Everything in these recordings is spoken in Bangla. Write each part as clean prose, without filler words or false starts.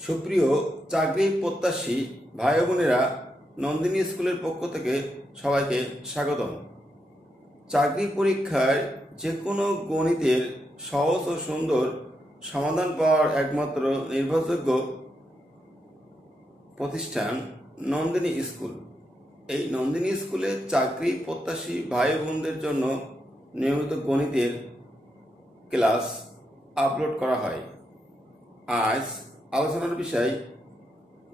সুপ্রিয় চাকরি প্রত্যাশী ভাই বোনেরা, নন্দিনী স্কুলের পক্ষ থেকে সবাইকে স্বাগতম। চাকরি পরীক্ষায় যে কোনো গণিতের সহজ ও সুন্দর সমাধান পাওয়ার একমাত্র নির্ভরযোগ্য প্রতিষ্ঠান নন্দিনী স্কুল। এই নন্দিনী স্কুলে চাকরি প্রত্যাশী ভাই বোনদের জন্য নিয়মিত গণিতের ক্লাস আপলোড করা হয়। আজ আলোচনার বিষয়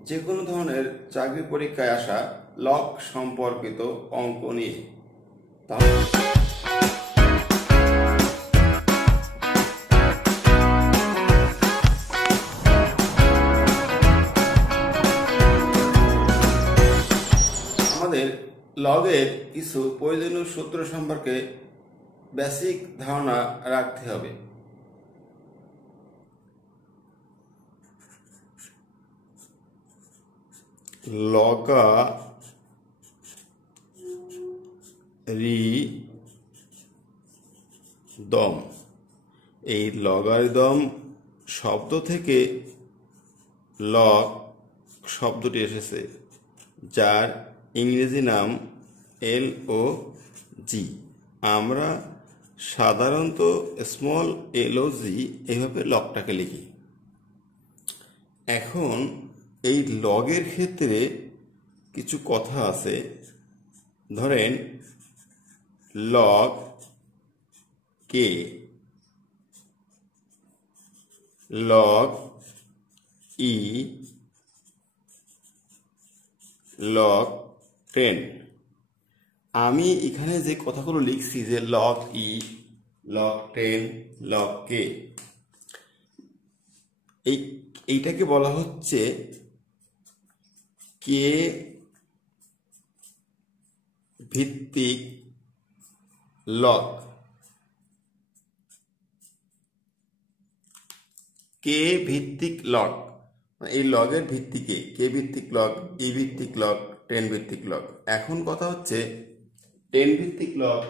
যে কোনো ধরনের চাকরি পরীক্ষায় আসা লক সম্পর্কিত অঙ্ক নিয়ে। আমাদের লগের কিছু প্রয়োজনীয় সূত্র সম্পর্কে বেসিক ধারণা রাখতে হবে। লগারিদম, এই লগারিদম শব্দ থেকে লগ শব্দটি এসেছে, যার ইংরেজি নাম LOG। আমরা সাধারণত স্মল LOG এইভাবে লগটাকে লিখি। এখন এই লগের ক্ষেত্রে কিছু কথা আছে। ধরেন লগ কে, লগ ই, লগ 10। আমি এখানে যে কথাগুলো লিখছি, যে লগ ই, লগ 10, লগ কে, এইটাকে বলা হচ্ছে কে ভিত্তিক লগ। কে ভিত্তিক লগ, এই লগের ভিত্তিকে কে ভিত্তিক লগ, ই ভিত্তিক লগ, 10 ভিত্তিক লগ। এখন কথা হচ্ছে 10 ভিত্তিক লগ,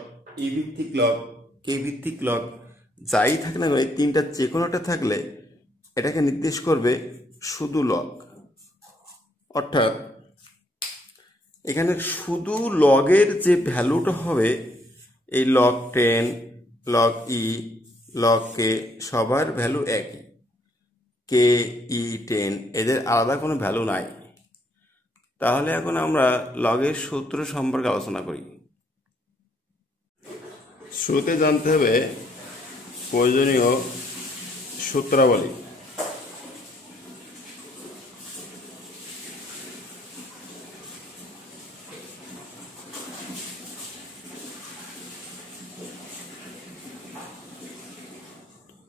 ই ভিত্তিক লগ, কে ভিত্তিক লগ যাই থাকলে এই তিনটা যে কোনোটা থাকলে এটাকে নির্দেশ করবে শুধু লগ। অর্থাৎ এখানে শুধু লগের যে ভ্যালুটা হবে, এই লগ 10, লগ ই, লগ কে সবার ভ্যালু একই। কে, ই, 10 এদের আলাদা কোনো ভ্যালু নাই। তাহলে এখন আমরা লগের সূত্র সম্পর্কে আলোচনা করি। শুরুতে জানতে হবে প্রয়োজনীয় সূত্রাবলী।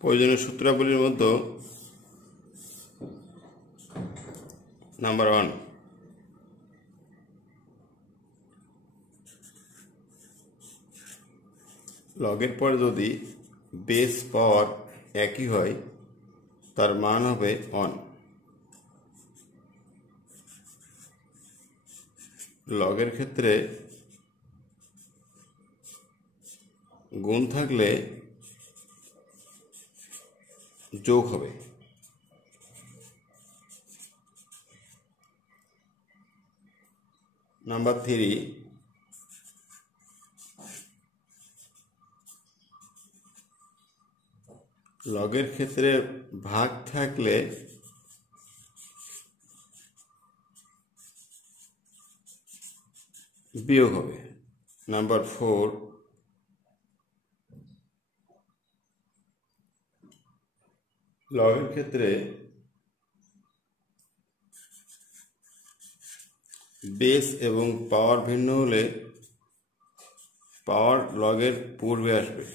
প্রয়োজনীয় সূত্রাবলীর মধ্যে নাম্বার 1, লগের পর যদি বেস পাওয়ার একই হয় তার মান হবে 1। লগের ক্ষেত্রে গুণ থাকলে যোগ হবে। নাম্বার 3, লগের ক্ষেত্রে ভাগ থাকলে বিয়োগ হবে। নাম্বার 4, লগের ক্ষেত্রে বেস এবং পাওয়ার ভিন্ন হলে পাওয়ার লগের পূর্বে আসবে।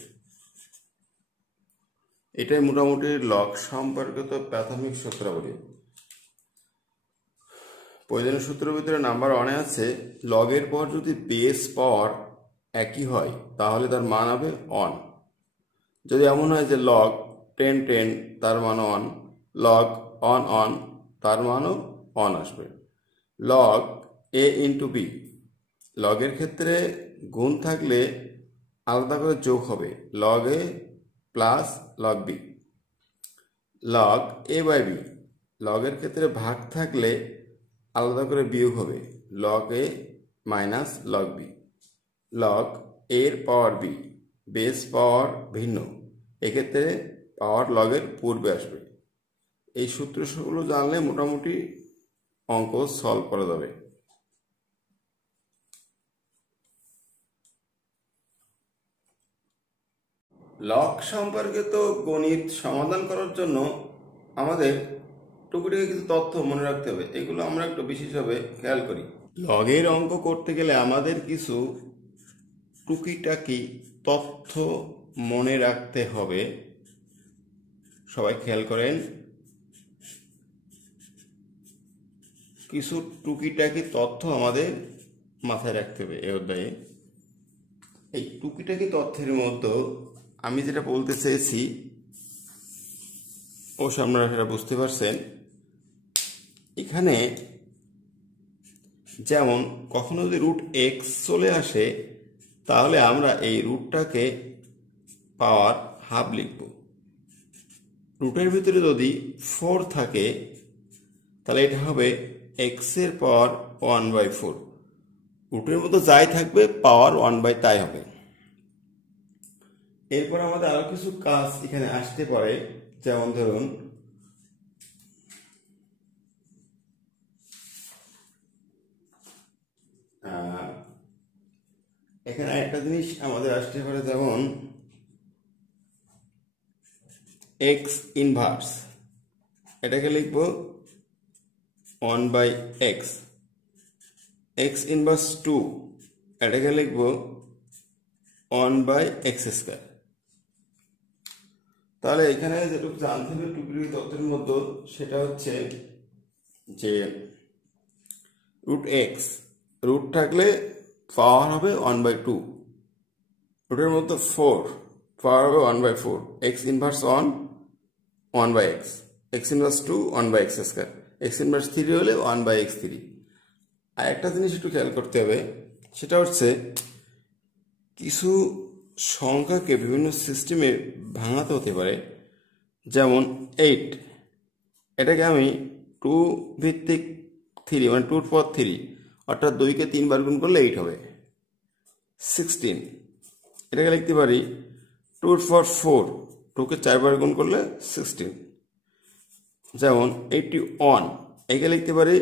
এটাই মোটামুটি লগ সম্পর্কিত প্রাথমিক সূত্রাবলী। প্রয়োজনীয় সূত্রের ভিতরে নাম্বার 1 আছে, লগের পর যদি বেস পাওয়ার একই হয় তাহলে তার মান হবে 1। যদি এমন হয় যে লগ 10 10 তার মান 1, লগ 1 1 তার মানও 1 আসবে। লগ এ ইন্টু বি, লগের ক্ষেত্রে গুণ থাকলে আলাদা করে যোগ হবে, log A plus log B. Log A by B, লগের ক্ষেত্রে ভাগ থাকলে আলাদা করে বিয়োগ হবে, log A minus log B. Log এর পাওয়ার বি, বেস পাওয়ার ভিন্ন, এক্ষেত্রে পাওয়ার লগের পূর্বে আসবে। এই সূত্রগুলো জানলে মোটামুটি অঙ্ক সলভ করা যাবে। লগ সম্পর্কিত গণিত সমাধান করার জন্য আমাদের টুকিটাকি কিছু তথ্য মনে রাখতে হবে, এগুলো আমরা একটু বিশেষভাবে খেয়াল করি। লগের অঙ্ক করতে গেলে আমাদের কিছু টুকিটাকি তথ্য মনে রাখতে হবে। সবাই খেয়াল করেন, কিছু টুকিটাকি তথ্য আমাদের মাথায় রাখতে হবে এই অধ্যায়ে। এই টুকিটাকি তথ্যের মধ্যে আমি যেটা বলতে চেয়েছি অবশ্য আপনারা সেটা বুঝতে পারছেন। এখানে যেমন কখনো যদি রুট এক্স চলে আসে তাহলে আমরা এই রুটটাকে পাওয়ার হাফ লিখব। রুটের ভিতরে যদি 4 থাকে তাহলে এটা হবে এক্সের পাওয়ার 1/4। রুটের মধ্যে যাই থাকবে পাওয়ার 1/, তাই হবে। এরপর আমাদের আরো কিছু কাজ এখানে আসতে পারে, যেমন ধরুন এখানে একটা জিনিস আমাদের আসতে পারে, যেমন এক্স ইনভার্স, এটাকে লিখব 1/x। এক্স ইনভার্স 2, এটাকে লিখব 1/x²। তাহলে এখানে যেটুকু জানতে হবে টুকরি তত্ত্বের মধ্যে, সেটা হচ্ছে যে রুট এক্স, রুট থাকলে পাওয়ার হবে 1/2, রুটের মধ্যে 4, পাওয়ার হবে 1/4, x inverse 1/x, x inverse 2 1/x², x inverse 3 হলে 1/x3। আর একটা জিনিস একটু খেয়াল করতে হবে, সেটা হচ্ছে কিছু সংখ্যাকে বিভিন্ন সিস্টেমে ভাঙাতে হতে পারে। যেমন 8, এটাকে আমি 2 ভিত্তিক 3 মানে 2 এর পাওয়ার 3, অর্থাৎ 2কে 3 বার গুণ করলে 8 হবে। 16, এটাকে লিখতে পারি 2 এর পাওয়ার 4, 2কে 4 বার গুণ করলে 16। যেমন 81, একে লিখতে পারি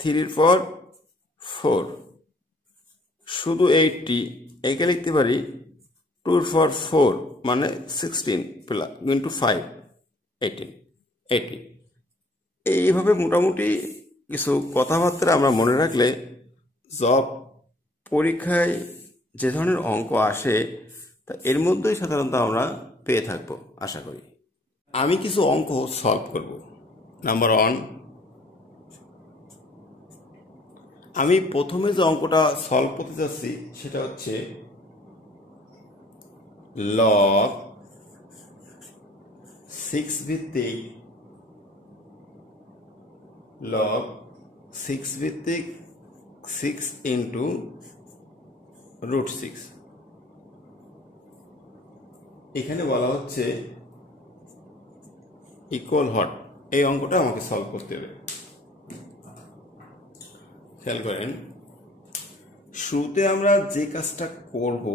3 এর পাওয়ার 4। শুধু 80, একে লিখতে পারি 2 এর পাওয়ার 4 মানে 16 প্লাস ইন্টু 5, 80। এইভাবে মোটামুটি কিছু কথাবার্তা আমরা মনে রাখলে জব পরীক্ষায় যে ধরনের অঙ্ক আসে তা এর মধ্যেই সাধারণত আমরা পেয়ে থাকবো আশা করি। আমি কিছু অঙ্ক সলভ করব। নাম্বার 1, আমি প্রথমে যে অঙ্কটা সলভ করতে যাচ্ছি সেটা হচ্ছে লগ 6 ভিত্তিক 6 ইন্টু √6। এখানে বলা হচ্ছে ইকুয়াল হট, এই অঙ্কটা আমাকে সলভ করতে হবে। খেয়াল করেন, শুরুতে আমরা যে কাজটা করব,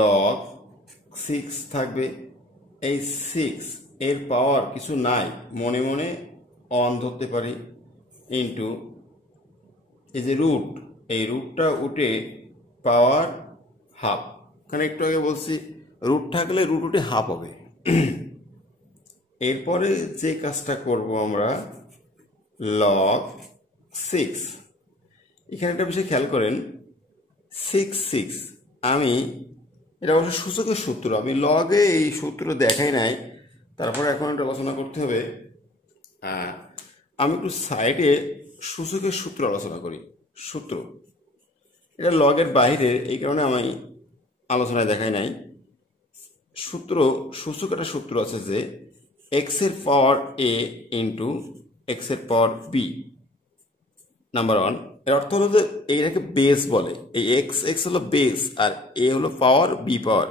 লগ 6 থাকবে, এই 6 এর পাওয়ার কিছু নাই, মনে মনে 1 ধরতে পারি, ইন্টু এই যে রুট, এই রুটটা উঠে পাওয়ার হাফ। এখানে একটু আগে বলছি রুট থাকলে রুট উঠে হাফ হবে। এরপরে যে কাজটা করব আমরা, লগ 6, এখানে একটা বিষয় খেয়াল করেন, 6 আমি এটা অবশ্য সূচকের সূত্র, আমি লগে এই সূত্র দেখাই নাই, তারপরে এখন একটা আলোচনা করতে হবে। আমি একটু সাইডে সূচকের সূত্র আলোচনা করি। সূত্র এটা লগের বাইরে, এই কারণে আমি আলোচনায় দেখাই নাই। সূচক একটা সূত্র আছে যে এক্স এর পাওয়ার এ ইন্টু এক্স এর পাওয়ার বি। নাম্বার 1, এর অর্থ হলো যে এইটাকে বেস বলে, এই এক্স হলো বেস আর এ হলো পাওয়ার, বি পাওয়ার।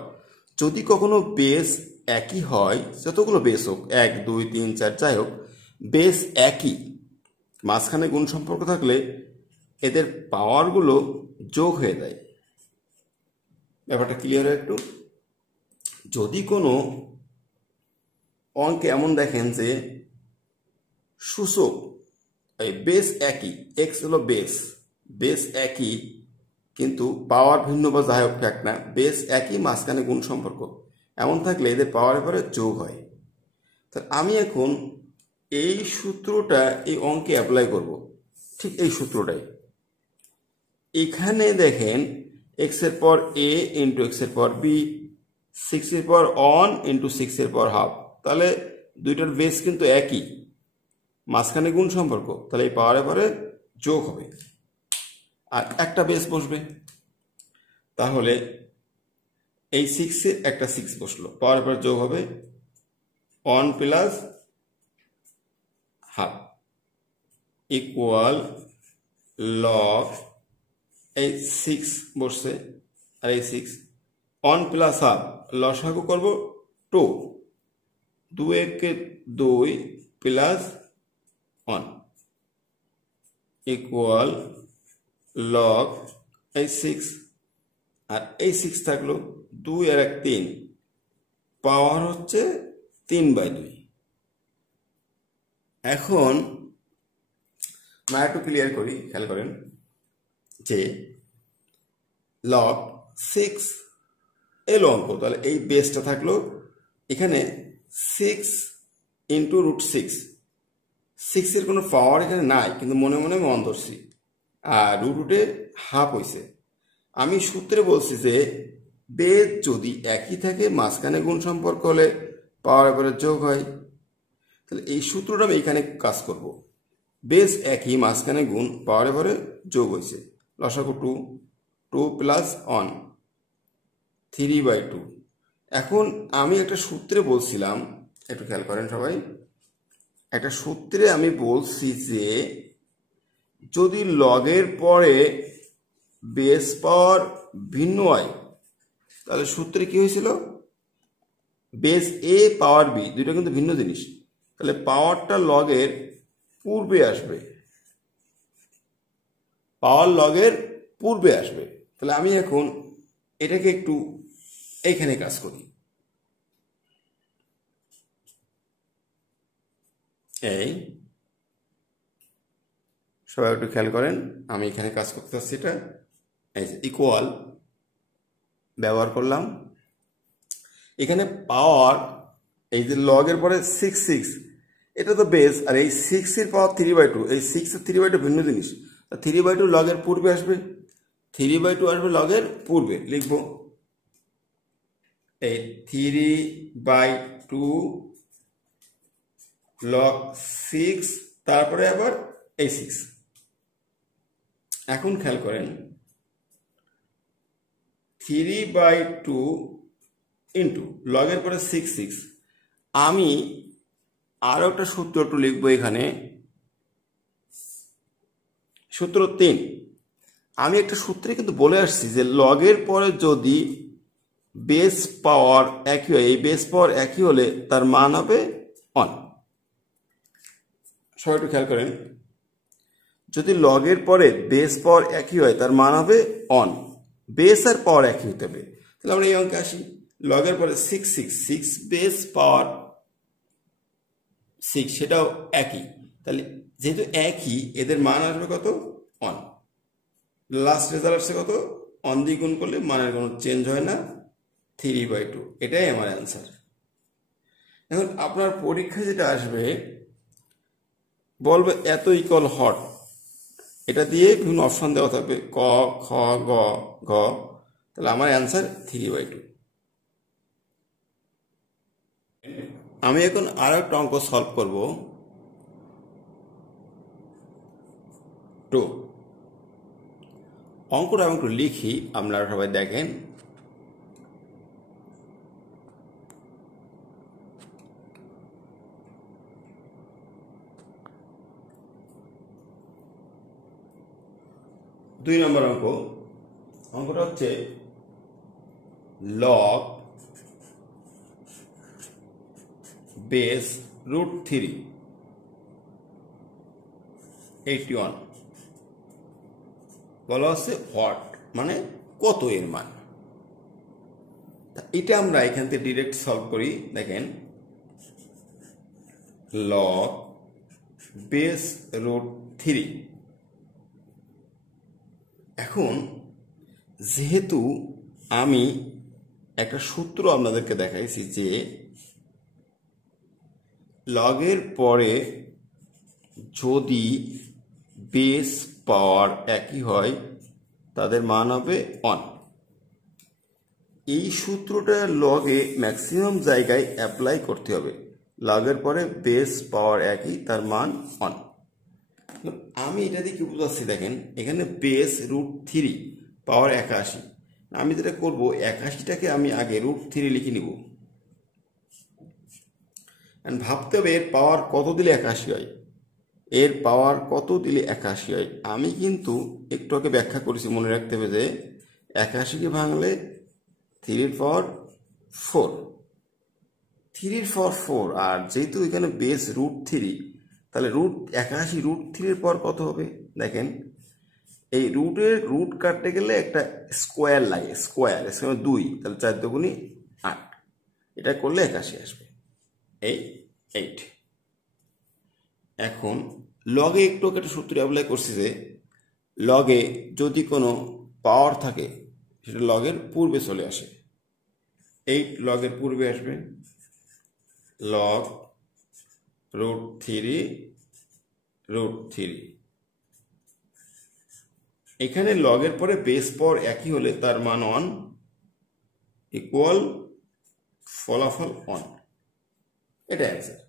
যদি কখনো বেস একই হয়, যতগুলো বেস হোক 1 2 3 4 যাই হোক, বেস একই, মাঝখানে গুণ সম্পর্ক থাকলে এদের পাওয়ারগুলো যোগ হয়ে যায়। ব্যাপারটা ক্লিয়ার হয় একটু? যদি কোনো অঙ্কে এমন দেখেন যে সূচক এই বেস একই, এক্স হলো বেস একই কিন্তু পাওয়ার ভিন্ন বা যাই হোক ফ্যাক্ট না, বেস একই মাঝখানে গুণ সম্পর্ক, এমন থাকলে এদের পাওয়ারের পরে যোগ হয়। তাহলে আমি এখন এই সূত্রটা এই অঙ্কে অ্যাপ্লাই করব, ঠিক এই সূত্রটাই। এখানে দেখেন এক্স এর পর এ ইন্টু এক্স এর পর বি, 6 এর পর অন ইন্টু 6 এর পর হাফ, তাহলে দুইটার বেস কিন্তু একই, মাঝখানে গুণ সম্পর্ক, তাহলে এই পাওয়ারের পরে যোগ হবে আর একটা বেস বসবে। তাহলে এই 6 এর একটা 6 বসলো, পাওয়ারের পরে যোগ হবে 1 প্লাস হাফ ইকুয়াল লগ এই 6 বসছে আর এই 6 1 প্লাস হাফ লসাগু করব 2, 2 একে 2 প্লাস 1 ইকুয়াল লগ এই 6 আর এই 6 থাকলো 2 আর 1 3, পাওয়ার হচ্ছে 3/2। এখন আমরা একটু ক্লিয়ার করি, খেয়াল করেন যে লগ 6 এলো অঙ্ক, তাহলে এই বেসটা থাকলো এখানে 6 ইন্টু রুট 6 এর কোনো পাওয়ার এখানে নাই, কিন্তু মনে মনে আমি অন ধরছি, আর রুটে হাফ হয়েছে। আমি সূত্রে বলছি যে বেস যদি একই থাকে মাঝখানে গুণ সম্পর্ক হলে পাওয়ার এবারে যোগ হয়, তাহলে এই সূত্রটা আমি এখানে কাজ করব। বেস একই মাঝখানে গুণ পাওয়ার এবারে যোগ হয়েছে, লসাগু 2, 2 প্লাস 1 3/2। এখন আমি একটা সূত্রে বলছিলাম, একটু খেয়াল করেন সবাই, একটা সূত্রে আমি বলছি যে যদি লগের পরে বেস পাওয়ার ভিন্ন হয়, তাহলে সূত্রে কি হয়েছিল, বেস এ পাওয়ার বি দুইটা কিন্তু ভিন্ন জিনিস, তাহলে পাওয়ারটা লগের পূর্বে আসবে, পাওয়ার লগের পূর্বে আসবে। তাহলে আমি এখন এটাকে একটু এইখানে কাজ করি, এই সবাই একটু খেয়াল করেন, আমি এখানে কাজ করতে চাচ্ছি, এটা এই যে ইকুয়াল ব্যবহার করলাম। এখানে পাওয়ার এই যে লগের পরে 6 এটা তো বেস, আর এই 6 এর পাওয়ার 3/2, এই 6 এর 3/2 ভিন্ন জিনিস, 3/2 লগের পূর্বে আসবে, 3/2 আসবে লগের পূর্বে, লিখব এই 3/2 লগ 6, তারপরে আবার এই 6। এখন খেয়াল করেন 3/2 ইন্টু লগের পরে 6, আমি আরো একটা সূত্র একটু লিখবো এখানে, সূত্র 3। আমি একটা সূত্রে কিন্তু বলে আসছি যে লগের পরে যদি বেস পাওয়ার একই হয়, এই বেস পাওয়ার একই হলে তার মান হবে 1। সবাই একটু খেয়াল করেন, যদি লগের পরে বেস পাওয়ার একই হয় তার মান হবে 1, বেস আর পাওয়ার একই হতে হবে। তাহলে আমরা এই অঙ্কে আসি, লগের পরে 6 বেস পাওয়ার 6 সেটাও একই, তাহলে যেহেতু একই এদের মান আসবে কত, 1। লাস্ট রেজাল্ট আসছে কত, 1 দিয়ে গুণ করলে মানের কোনো চেঞ্জ হয় না, 3/2, এটাই আমার অ্যান্সার। এখন আপনার পরীক্ষা যেটা আসবে বলবে এত ইকুয়াল হট, এটা দিয়ে বিভিন্ন অপশন দেওয়া থাকবে ক খ গ ঘ, তাহলে আমার অ্যান্সার 3/2। আমি এখন আরো একটা অঙ্ক সলভ করব, 2। অঙ্কটা আমি একটু লিখি, আপনারা সবাই দেখেন। দুই নম্বর অঙ্ক, অঙ্কটা হচ্ছে লগ বেস রুট 3 81 বলা হচ্ছে হোয়াট, মানে কত এর মান। এটা আমরা এখান থেকে ডিরেক্ট সলভ করি। দেখেন লগ বেস রুট 3। এখন যেহেতু আমি একটা সূত্র আপনাদেরকে দেখাইছি যে লগের পরে যদি বেস পাওয়ার একই হয় তাদের মান হবে 1। এই সূত্রটা লগে ম্যাক্সিমাম জায়গায় অ্যাপ্লাই করতে হবে। লগের পরে বেস পাওয়ার একই, তার মান 1। আমি এটা দিয়ে কি বুঝাচ্ছি দেখেন, এখানে বেস রুট 3 পাওয়ার 81। আমি যেটা করবো 81টাকে আমি আগে রুট 3 লিখে নিব। ভাবতে হবে এর পাওয়ার কত দিলে 81 হয়, এর পাওয়ার কত দিলে 81 হয়। আমি কিন্তু একটু আগে ব্যাখ্যা করেছি, মনে রাখতে হবে যে 81কে ভাঙলে 3 পাওয়ার 4, 3 পাওয়ার 4। আর যেহেতু এখানে বেস রুট 3, তাহলে 81 রুট 3 পর কত হবে দেখেন, এই রুট কাটতে গেলে একটা স্কোয়ার লাগে, স্কোয়ার 2, তাহলে 4 দুগুণী 8, এটা করলে 81 আসবে, এই 8। এখন লগে একটু একটা সূত্র অ্যাপ্লাই করছি যে লগে যদি কোনো পাওয়ার থাকে সেটা লগের পূর্বে চলে আসে। 8 লগের পূর্বে আসবে, লগ রুট 3 রুট 3। এখানে লগের পরে বেস পাওয়ার একই হলে তার মান 1 ইকুয়াল ফলাফল 1, এটা অ্যান্সার।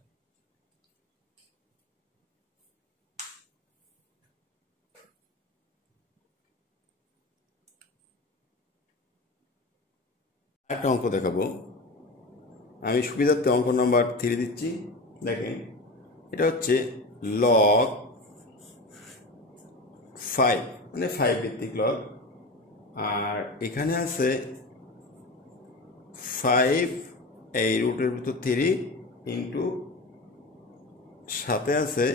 একটা অঙ্ক দেখাবো, আমি সুবিধার্থে অঙ্ক নাম্বার 3 দিচ্ছি। দেখেন এটা হচ্ছে লগ 5, মানে 5 ভিত্তিক লগ। আর এখানে আছে 5 এই রুটের ভিতর 3 ইন্টু সাথে আছে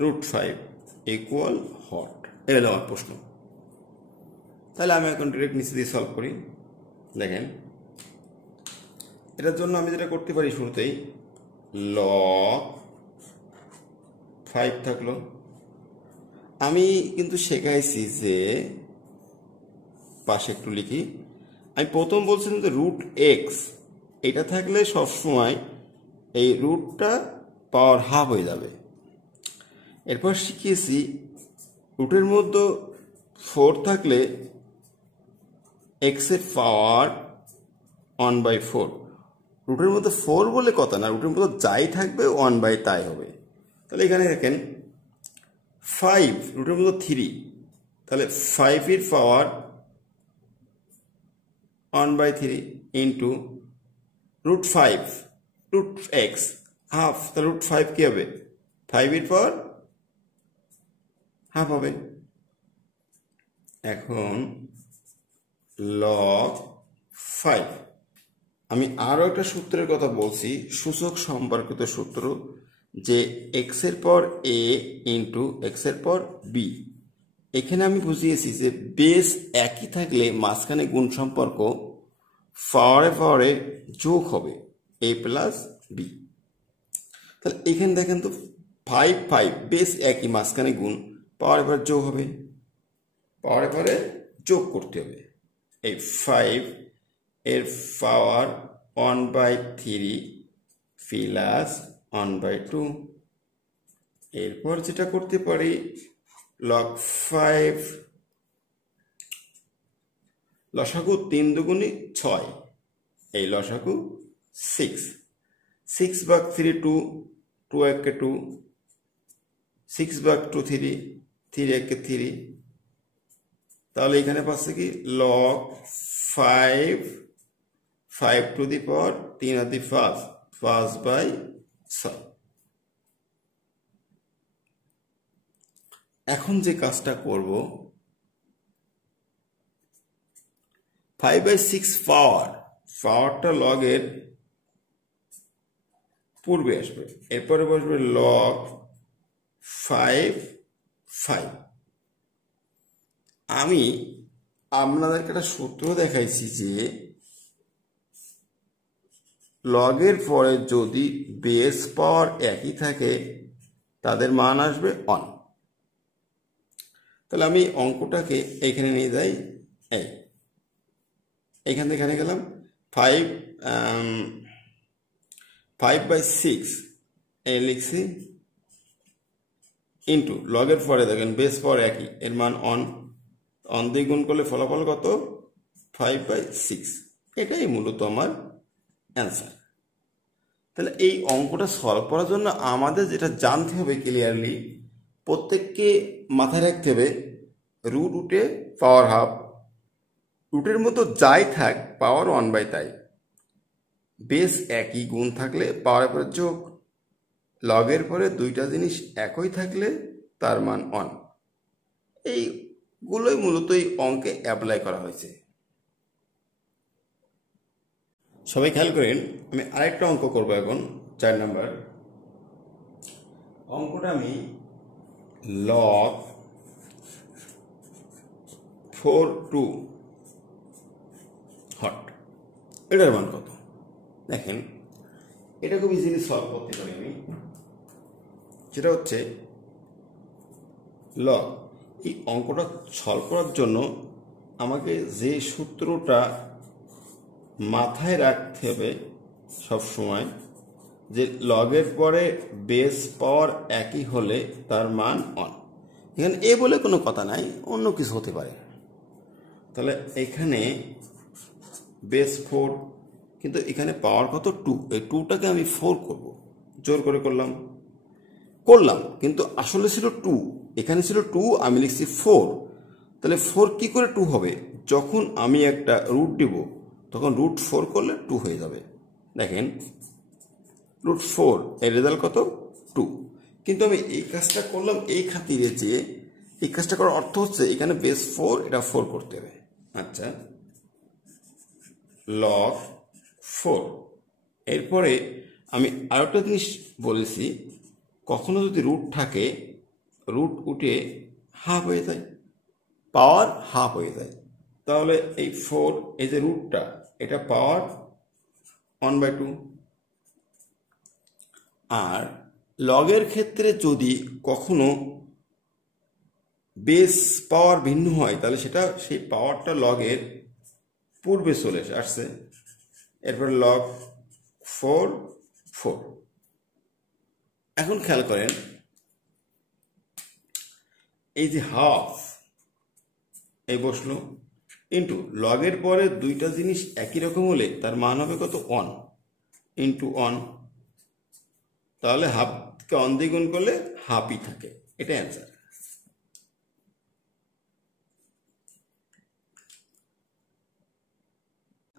রুট 5 ইকুয়াল হট। এটা হলো আমার প্রশ্ন। তাহলে আমি এখন ডিরেক্ট নিচে দিয়ে সলভ করি। দেখেন এটার জন্য আমি যেটা করতে পারি, শুরুতেই লগ 5 থাকলো। আমি কিন্তু শেখাইছি যে পাশে একটু লিখি, আমি প্রথম বলছিলাম যে রুট এক্স এটা থাকলে সবসময় এই রুটটা পাওয়ার হাফ হয়ে যাবে। এরপর শিখিয়েছি রুটের মধ্যে 4 থাকলে এক্সের পাওয়ার 1/4। রুটের মধ্যে 4 বলে কথা না, রুটের মধ্যে যাই থাকবে 1 তাই হবে। তাহলে এখানে দেখেন 5 রুটের মধ্যে 3, তাহলে 5 এর power 1/3 into root 5 root x half, তাহলে রুট 5 কি হবে, 5 এর পাওয়ার হাফ হবে। এখন লগ 5, আমি আরো একটা সূত্রের কথা বলছি, সূচক সম্পর্কিত সূত্র, যে এক্স এর পর এ ইন্টু এক্স এর পর বি। এখানে আমি বুঝিয়েছি যে বেস একই থাকলে মাঝখানে গুণ সম্পর্ক পাওয়ারে পাওয়ারে যোগ হবে, এ প্লাস বি। তাহলে এখানে দেখেন তো 5 5 বেস একই, মাঝখানে গুণ, পাওয়ারে পাওয়ারে যোগ হবে, পাওয়ারে পাওয়ারে যোগ করতে হবে। এই 5 এর পাওয়ার 1/3 প্লাস 1/2। এরপর যেটা করতে পারি, লগ 5 লসাগু 3 দুগুণী 6, এই লসাগু 6, 6 ভাগ 3 2, 2 একে 2, 6 ভাগ 2 3, 3 একে 3। তাহলে এখানে পাচ্ছে কি লগ 5 5 টু দি পাওয়ার 3 আর দি 5/6। এখন যে কাজটা করব, 5/6 পাওয়ারটা লগের পূর্বে আসবে, এরপরে বসবে লগ 5 5। আমি আপনাদেরকে একটা সূত্র দেখাইছি যে লগের পরে যদি বেস পাওয়ার একই থাকে তাদের মান আসবে 1। তাহলে আমি অঙ্কটাকে এইখানে নিয়ে যাই, এইখান থেকে এখানে গেলাম 5/6 এই লিখছি ইন্টু লগের পরে দেখেন বেস পাওয়ার একই, এর মান 1 দিয়ে গুণ করলে ফলাফল কত 5/6। এটাই মূলত আমার অ্যান্সার। তাহলে এই অঙ্কটা সলভ করার জন্য আমাদের যেটা জানতে হবে ক্লিয়ারলি, প্রত্যেককে মাথায় রাখতে হবে রুট উঠে পাওয়ার হাফ, রুটের মতো যাই থাক পাওয়ার 1/, তাই বেস একই গুণ থাকলে পাওয়ারের পরে যোগ, লগের পরে দুইটা জিনিস একই থাকলে তার মান 1। এইগুলোই মূলত এই অঙ্কে অ্যাপ্লাই করা হয়েছে। সবাই খেয়াল করেন, আমি আরেকটা অঙ্ক করবো এখন 4 নাম্বার অঙ্কটা। আমি লগ 4/2 হট, এটার মান কত? দেখেন এটা খুব ইজিলি সলভ করতে পারি আমি। সেটা হচ্ছে লগ, এই অঙ্কটা সলভ করার জন্য আমাকে যে সূত্রটা মাথায় রাখতে হবে সব সময়, যে লগের পরে বেস পাওয়ার একই হলে তার মান 1। এখানে এ বলে কোনো কথা নাই, অন্য কিছু হতে পারে। তাহলে এখানে বেস 4, কিন্তু এখানে পাওয়ার কত 2, এই 2টাকে আমি 4 করব, জোর করে করলাম, কিন্তু আসলে ছিল 2, এখানে ছিল 2, আমি লিখছি 4। তাহলে 4 কি করে 2 হবে? যখন আমি একটা রুট দিব তখন √4 করলে 2 হয়ে যাবে। দেখেন √4 এর রেজাল্ট কত 2। কিন্তু আমি এই কাজটা করলাম এই খাতিরে যে এই কাজটা করার অর্থ হচ্ছে এখানে বেস 4, এটা 4 করতে হবে। আচ্ছা, লগ 4। এরপরে আমি আরেকটা জিনিস বলেছি, কখনো যদি রুট থাকে রুট উঠে হাফ হয়ে যায়, পাওয়ার হাফ হয়ে যায়, তাহলে এই 4 এই যে রুটটা এটা পাওয়ার 1/2। আর লগের ক্ষেত্রে যদি কখনো বেস পাওয়ার ভিন্ন হয় তাহলে সেটা সেই পাওয়ারটা লগের পূর্বে চলে আসছে। এরপর লগ 4/4। এখন খেয়াল করেন এই যে হাফ এই বসলো ইন্টু লগের পরে দুইটা জিনিস একই রকম হলে তার মান হবে কত 1 ইন্টু 1। তাহলে হাফকে 1 দিয়ে গুণ করলে হাফই থাকে, এটা অ্যান্সার।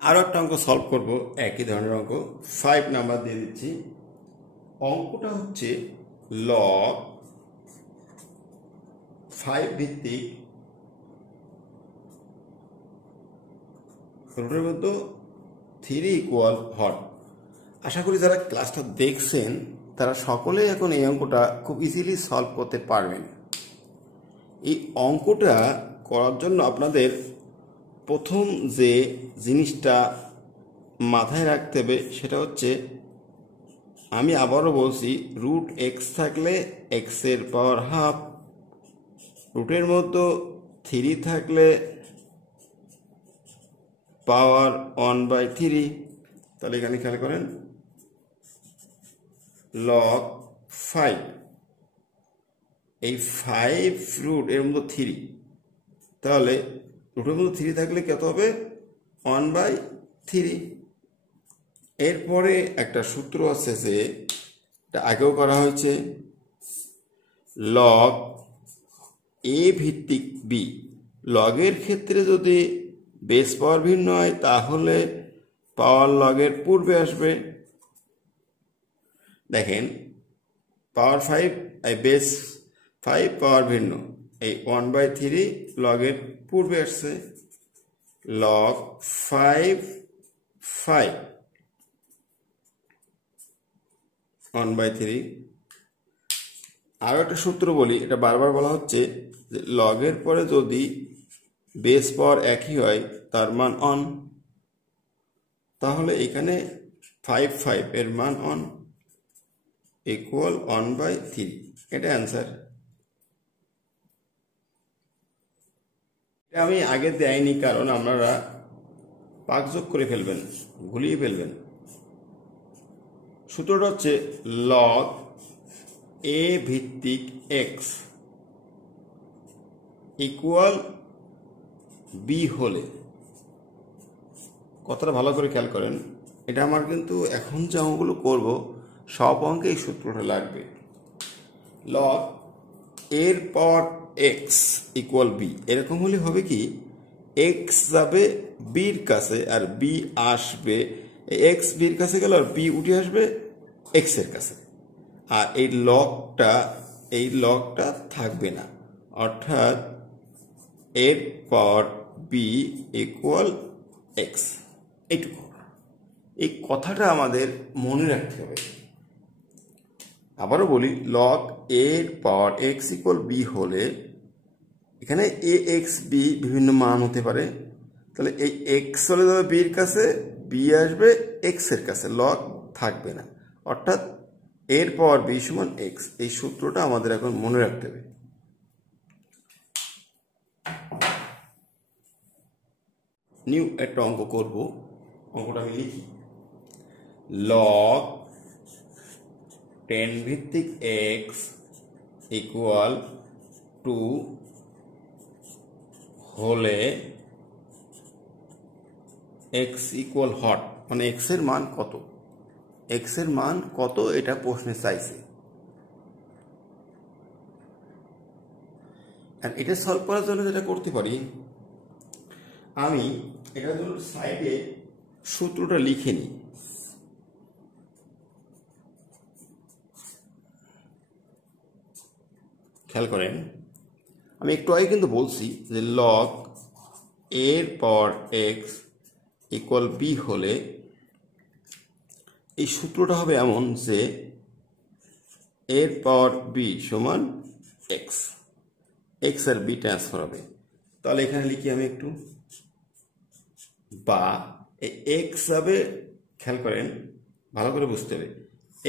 আরো একটা অঙ্ক সলভ করব, একই ধরনের অঙ্ক 5 নাম্বার দিয়ে দিচ্ছি। অঙ্কটা হচ্ছে লগ 5 ভিত্তিক রুটের মধ্যে 3 ইকুয়াল হট। আশা করি যারা ক্লাসটা দেখছেন তারা সকলেই এখন এই অঙ্কটা খুব ইজিলি সলভ করতে পারবেন। এই অঙ্কটা করার জন্য আপনাদের প্রথম যে জিনিসটা মাথায় রাখতে হবে সেটা হচ্ছে, আমি আবারও বলছি, √x থাকলে x এর পাওয়ার হাফ, রুটের মধ্যে 3 থাকলে পাওয়ার 1/3। তাহলে এখানে খেয়াল করেন লগ 5, এই 5 রুট এর মধ্যে 3, তাহলে রুটের মধ্যে 3 থাকলে কত হবে 1/3। এরপরে একটা সূত্র আছে যে এটা আগেও করা হয়েছে, লগ a ভিত্তিক b। লগের ক্ষেত্রে যদি বেস পাওয়ার ভিন্ন হয় তাহলে পাওয়ার লগের পূর্বে আসবে। দেখেন পাওয়ার 5 বেস 5 পাওয়ার ভিন্ন, এই 1/3 লগের পূর্বে আসছে, লগ 5 5 1/3। আরও একটা সূত্র বলি, এটা বারবার বলা হচ্ছে যে লগের পরে যদি বেস পাওয়ার একই হয় তার মান অন, তাহলে এখানে 5 এর মান অন ইকুয়াল 1/3। এটা অ্যান্সার। এটা আমি আগে দেয়নি কারণ আপনারা পাকযোগ করে ফেলবেন, ভুলিয়ে ফেলবেন। সূত্রটা হচ্ছে লগ এ ভিত্তিক এক্স ইকুয়াল বি হলে, কথাটা ভালো করে খেয়াল করেন। এটা আমার কিন্তু এখন যে অঙ্কগুলো করব সব অঙ্কে এই সূত্রটা লাগবে। লগ এর পাওয়ার এক্স ইকুয়াল বি, এরকম হলে হবে কি, এক্স যাবে বির কাছে আর বি আসবে, এক্স বির কাছে গেল আর বি উঠে আসবে এক্স এর কাছে, আর এই লগটা থাকবে না, অর্থাৎ এর পাওয়ার বি ইকুয়াল এক্স। এইটুকু, এই কথাটা আমাদের মনে রাখতে হবে। আবারও বলি, লগ এর পাওয়ার এক্স ইকুয়াল বি হলে এখানে এ এক্স বি বিভিন্ন মান হতে পারে, তাহলে এই এক্স চলে যাবে বির কাছে, বি আসবে এক্স এর কাছে, লগ থাকবে না, অর্থাৎ এর পাওয়ার বি সমান এক্স। এই সূত্রটা আমাদের এখন মনে রাখতে হবে। নিউ একটা অঙ্ক করব, অঙ্কটা আমি লিখি। লগ 10 ভিত্তিক এক্স ইকুয়াল 2 হলে এক্স ইকুয়াল হট, মানে এক্স এর মান কত, এক্স এর মান কত এটা প্রশ্নে চাইছে। আর এটা সলভ করার জন্য যেটা করতে পারি, আমি এটার জন্য সাইডে সূত্রটা লিখে নিই। খেয়াল করেন, আমি একটু আগে কিন্তু বলছি যে লগ এর পাওয়ার এক্স ইকুয়াল বি হলে এই সূত্রটা হবে এমন যে এর পাওয়ার বি সমান এক্স, এক্স আর বি ট্রান্সফার হবে। তাহলে এখানে লিখি আমি একটু, বা এক্স যাবে, খেয়াল করেন ভালো করে বুঝতে হবে,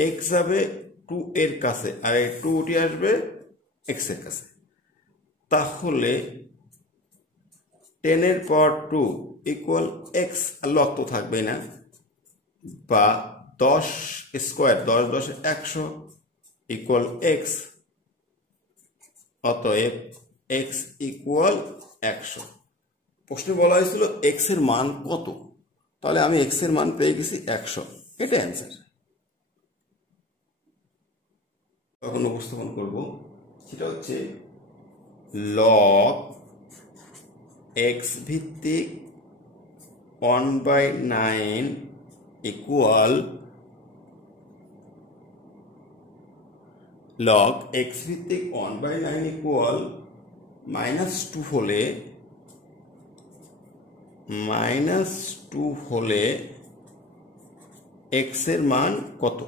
এক্স যাবে 2 এর কাছে আর 2 উঠে আসবে এক্স এর কাছে, তাহলে 10 এর পাওয়ার 2 ইকুয়াল এক্স, আর লগ তো থাকবেই না, বা 10 স্কোয়ার 10 10 100 ইকুয়াল এক্স, অতএব এক্স ইকুয়াল 100। প্রশ্নে বলা হয়েছিল এক্স এর মান কত, তাহলে আমি এক্স এর মান পেয়ে গেছি 100, এটা অ্যান্সার। তখন উপস্থাপন করব, সেটা হচ্ছে লগ এক্স ভিত্তিক 1/9 ইকুয়াল লগ এক্স ভিত্তিক 1/9 ইকুয়াল -2 হলে এক্স এর মান কত,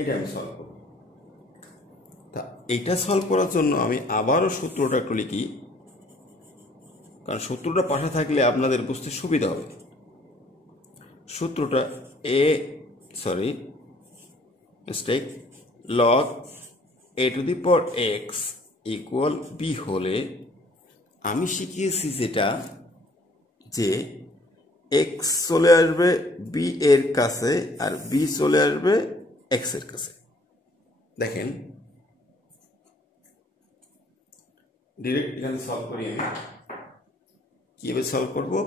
এটা আমি সলভ করব। তা এইটা সলভ করার জন্য আমি আবারও সূত্রটা একটু লিখি, কারণ সূত্রটা পাশে থাকলে আপনাদের বুঝতে সুবিধা হবে। সূত্রটা log a to the power x equal b হলে আমি শিখিয়েছি যেটা, যে এক্স চলে আসবে বি এর কাছে আর বি চলে আসবে এক্স এর কাছে। দেখেন ডিরেক্ট এখানে সলভ করি, আমি কিভাবে সলভ করবো,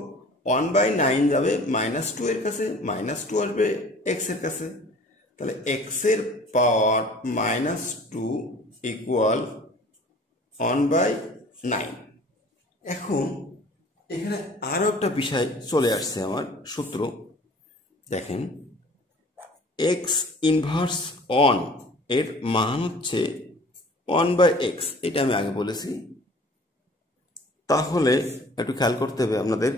1/9 যাবে -2 এর কাছে, -2 আসবে এক্স এর কাছে, তাহলে এক্স এর পাওয়ার -2 ইকুয়াল 1/9। এখন এখানে আরো একটা বিষয় চলে আসছে আমার সূত্র, দেখেন এক্স ইনভার্স অন এর মান হচ্ছে 1/x, এটা আমি আগে বলেছি। তাহলে একটু খেয়াল করতে হবে আপনাদের,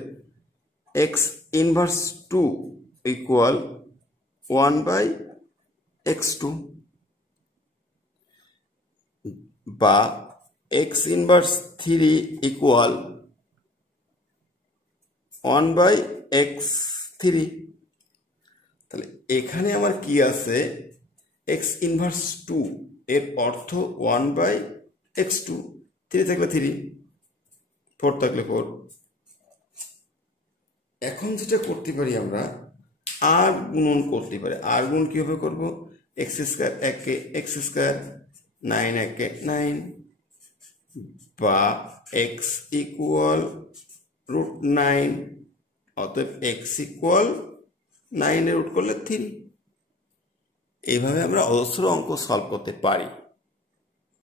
এক্স ইনভার্স 2 ইকুয়াল 1/x2, বা এক্স ইনভার্স 3 ইকুয়াল 1/x3। তাহলে এখানে আমার কি আছে, এক্স ইনভার্স 2 এর অর্থ 1/x2, 3 থাকলে 3, 4 থাকলে 4। এখন যেটা করতে পারি আমরা, আর গুণন করতে পারি। আর গুণ কিভাবে করব, এক্স স্কোয়ার একে এক্স স্কোয়ার, 9 একে 9, বা এক্স ইকুয়াল √9, অতএব এক্স ইকুয়াল 9 এর রুট করলে 3। এইভাবে আমরা অজস্র অঙ্ক সলভ করতে পারি।